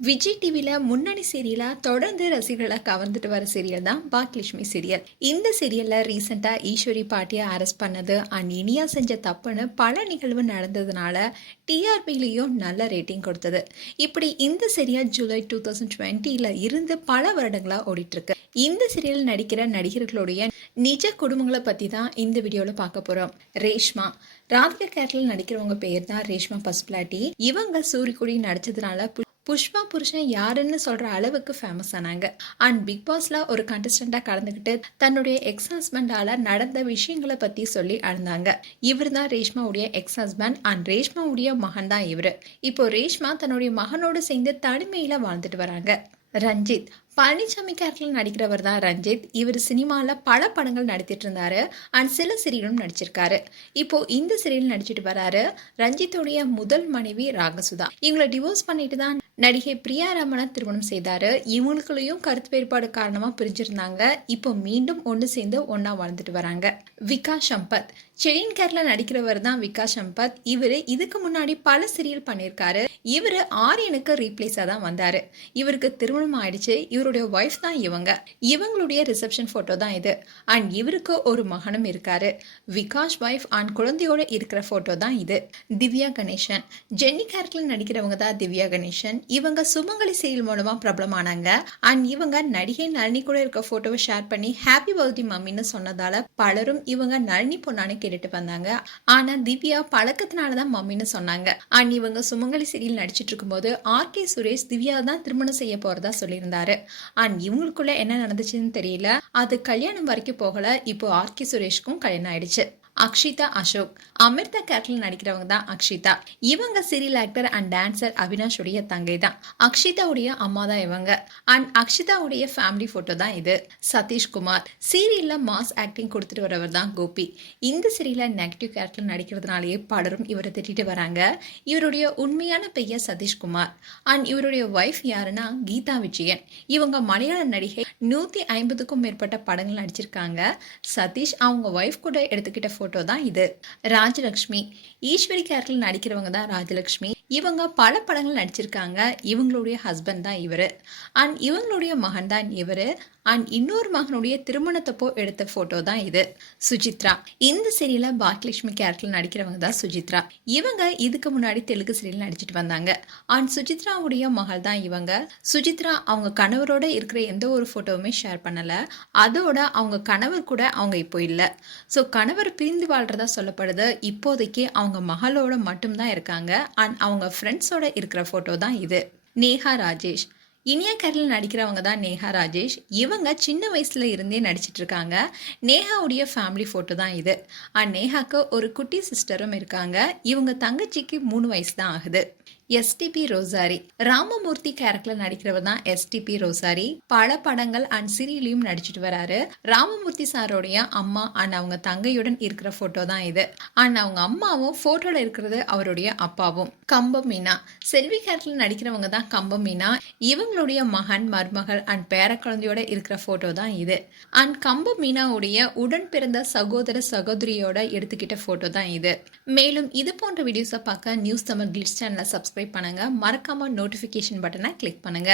விஜய் டிவில முன்னணி சீரியலா தொடர்ந்து ரசிகர்களை கவர்ந்துட்டு வர சீரியல் தான் பாக்யலட்சுமி சீரியல். இந்த சீரியல்ல ரீசெண்டா ஈஸ்வரி பாட்டியை அரெஸ்ட் பண்ணது அண்ட் இனியா செஞ்ச தப்புன்னு பல நிகழ்வு நடந்ததுனால டிஆர்பிலையும் நல்ல ரேட்டிங் கொடுத்தது. இப்படி இந்த சீரியல் ஜூலை 2020 இருந்து பல வருடங்களா ஓடிட்டு இருக்கு. இந்த சீரியல் நடிக்கிற நடிகர்களுடைய நிஜ குடும்பங்களை பத்தி தான் இந்த வீடியோல பார்க்க போறோம். ரேஷ்மா, ராதிகா கேரக்டர்ல நடிக்கிறவங்க பேர் தான் ரேஷ்மா பசுப்லாட்டி. இவங்க சூரியக்குடி நடிச்சதுனால புஷ்பா புருஷன் யாருன்னு சொல்ற அளவுக்கு ஃபேமஸ் ஆனாங்க. அண்ட் பிக் பாஸ்ல ஒரு கண்டஸ்டண்டா கலந்துக்கிட்டு தன்னுடைய எக்ஸ் ஹஸ்பண்டால நடந்த விஷயங்களை பத்தி சொல்லி அழுந்தாங்க. இவர் தான் ரேஷ்மாவுடைய எக்ஸ் ஹஸ்பண்ட் அண்ட் ரேஷ்மாவுடைய மகன் தான் இவரு. இப்போ ரேஷ்மா தன்னுடைய மகனோடு சேர்ந்து தனிமையில வாழ்ந்துட்டு வராங்க. ரஞ்சித், பழனிசாமி கேரக்டர்ல நடிக்கிறவர் தான் ரஞ்சித். இவர் சினிமாவில் பல படங்கள் நடித்திட்டு இருந்தாரு அண்ட் சில சீரியலும் நடிச்சிருக்காரு. இப்போ இந்த சீரியல் நடிச்சிட்டு வராரு. ரஞ்சித்தோடைய முதல் மனைவி ராகசுதா. இவங்களை டிவோர்ஸ் பண்ணிட்டு தான் நடிகை பிரியா ரமணா திருமணம் செய்தாரு. இவங்களுக்குள்ளேயும் கருத்து வேறுபாடு காரணமா பிரிஞ்சிருந்தாங்க. இப்போ மீண்டும் ஒன்று சேர்ந்து ஒன்னா வாழ்ந்துட்டு வராங்க. விகாஷ் சம்பத், செயின் கேரளா நடிக்கிறவர் தான் விகாஷ் சம்பத். இவரு இதுக்கு முன்னாடி பல சீரியல் பண்ணியிருக்காரு. இவரு ஆரியனுக்கு ரீப்ளேஸா தான் வந்தாரு. இவருக்கு திருமணம் ஆயிடுச்சு. இவருடைய ஒய்ஃப் தான் இவங்க. இவங்களுடைய ரிசப்ஷன் போட்டோ தான் இது. அண்ட் இவருக்கு ஒரு மகனும் இருக்காரு. விகாஷ் ஒய்ஃப் அண்ட் குழந்தையோட இருக்கிற போட்டோ தான் இது. திவ்யா கணேசன், ஜென்னி கேரக்டர்ல நடிக்கிறவங்க தான் திவ்யா கணேசன். இவங்க சுமங்கலி சீரியல் மூலமா பிரபலமானாங்க. அண்ட் இவங்க நடிகை நளினி கூட இருக்க போட்டோவை ஷேர் பண்ணி ஹாப்பி பர்த்டே மம்மின்னு சொன்னதால பலரும் இவங்க நளினி பொண்ணான்னு கேட்டுட்டு வந்தாங்க. ஆனா திவ்யா பழக்கத்தினாலதான் மம்மின்னு சொன்னாங்க. அண்ட் இவங்க சுமங்கலி சீரியல் நடிச்சிட்டு இருக்கும்போது ஆர்கே சுரேஷ் திவ்யா தான் திருமணம் செய்ய போறதா சொல்லியிருந்தாரு. அண்ட் இவங்களுக்குள்ள என்ன நடந்துச்சுன்னு தெரியல. அது கல்யாணம் வரைக்கும் போகல. இப்போ ஆர்கே சுரேஷ்க்கும் கல்யாணம் ஆயிடுச்சு. அக்ஷிதா அசோக், அமிர்தா கேரக்டர்ல நடிக்கிறவங்க தான் அக்ஷிதா. இவங்க serial actor and dancer Avinash உடைய தங்கை தான். அக்ஷிதாவுடைய அம்மா தான் இவங்க. அண்ட் அக்ஷிதாவுடைய ஃபேமிலி போட்டோ தான் இது. சதீஷ்குமார், சீரியல்ல மாஸ் ஆக்டிங் கொடுத்துட்டு வரவர் தான் கோபி. இந்த சீரியல்ல நெகட்டிவ் கேரக்டர் நடிக்கிறதுனாலேயே பலரும் இவரை திட்டிட்டு வராங்க. இவருடைய உண்மையான பெயர் சதீஷ்குமார். அண்ட் இவருடைய ஒய்ஃப் யாருன்னா கீதா விஜயன். இவங்க மலையாள நடிகை. 150க்கும் மேற்பட்ட படங்கள் நடிச்சிருக்காங்க. சதீஷ் அவங்க ஒய்ஃப் கூட எடுத்துக்கிட்ட போட்டோ தான் இது. ராஜலட்சுமி, ஈஸ்வரி கேரக்டர்ல நடிக்கிறவங்க தான் ராஜலட்சுமி. இவங்க பல படங்கள் நடிச்சிருக்காங்க. இவங்களுடைய ஹஸ்பண்ட் தான் இவரு. அண்ட் இவங்களுடைய மகன் தான் இவரு. அண்ட் இன்னொரு மகனுடைய திருமணத்தப்போ எடுத்த போட்டோ தான் இது. சுஜித்ரா, இந்த சீரியல்ல பாக்யலட்சுமி கேரக்டர்ல நடிக்கிறவங்க தான் சுஜித்ரா. இவங்க இதுக்கு முன்னாடி தெலுங்கு சீரியல் நடிச்சிட்டு வந்தாங்க. அண்ட் சுஜித்ராவுடைய மகள் தான் இவங்க. சுஜித்ரா அவங்க கணவரோட இருக்கிற எந்த ஒரு போட்டோவுமே ஷேர் பண்ணல. அதோட அவங்க கணவர் கூட அவங்க இப்போ இல்லை. ஸோ கணவர் பிரிந்து வாழ்றதா சொல்லப்படுது. இப்போதைக்கு அவங்க மகளோட மட்டும்தான் இருக்காங்க. அண்ட் அவங்க ஃப்ரெண்ட்ஸோட இருக்கிற போட்டோ தான் இது. நேஹா ராஜேஷ், இனியா கேரளில் நடிக்கிறவங்க தான் நேஹா ராஜேஷ். இவங்க சின்ன வயசுல இருந்தே நடிச்சிட்டு இருக்காங்க. நேஹாவுடைய ஃபேமிலி போட்டோ தான் இது. அண்ட் நேஹாக்கு ஒரு குட்டி சிஸ்டரும் இருக்காங்க. இவங்க தங்கச்சிக்கு 3 வயசு தான் ஆகுது. எஸ்டிபி ரோசாரி, ராமமூர்த்தி கேரக்டர்ல நடிக்கிறவர் தான் எஸ்டிபி ரோசாரி. பல படங்கள் அண்ட் சீரியலையும் நடிச்சிட்டு வராரு. ராமமூர்த்தி சாரோடைய அம்மா அண்ட் அவங்க தங்கையுடன் இருக்கிற போட்டோ தான் இது. அண்ட் அவங்க அம்மாவும் போட்டோல இருக்கிறது அவருடைய அப்பாவும். கம்பம் மீனா, செல்வி கேரக்டர்ல நடிக்கிறவங்க தான் கம்பம் மீனா. இவங்களுடைய மகன், மருமகள் அண்ட் பேர குழந்தையோட இருக்கிற போட்டோ தான் இது. அண்ட் கம்பம் மீனாவுடைய உடன் பிறந்த சகோதர சகோதரியோட எடுத்துக்கிட்ட போட்டோ தான் இது. மேலும் இது போன்ற வீடியோஸை பார்க்க நியூஸ் தமிழ் கிளிட்ஸ் சேனலை சப்ஸ்கிரைப் பண்ணுங்க. மறக்காம நோட்டிபிகேஷன் பட்டனை கிளிக் பண்ணுங்க.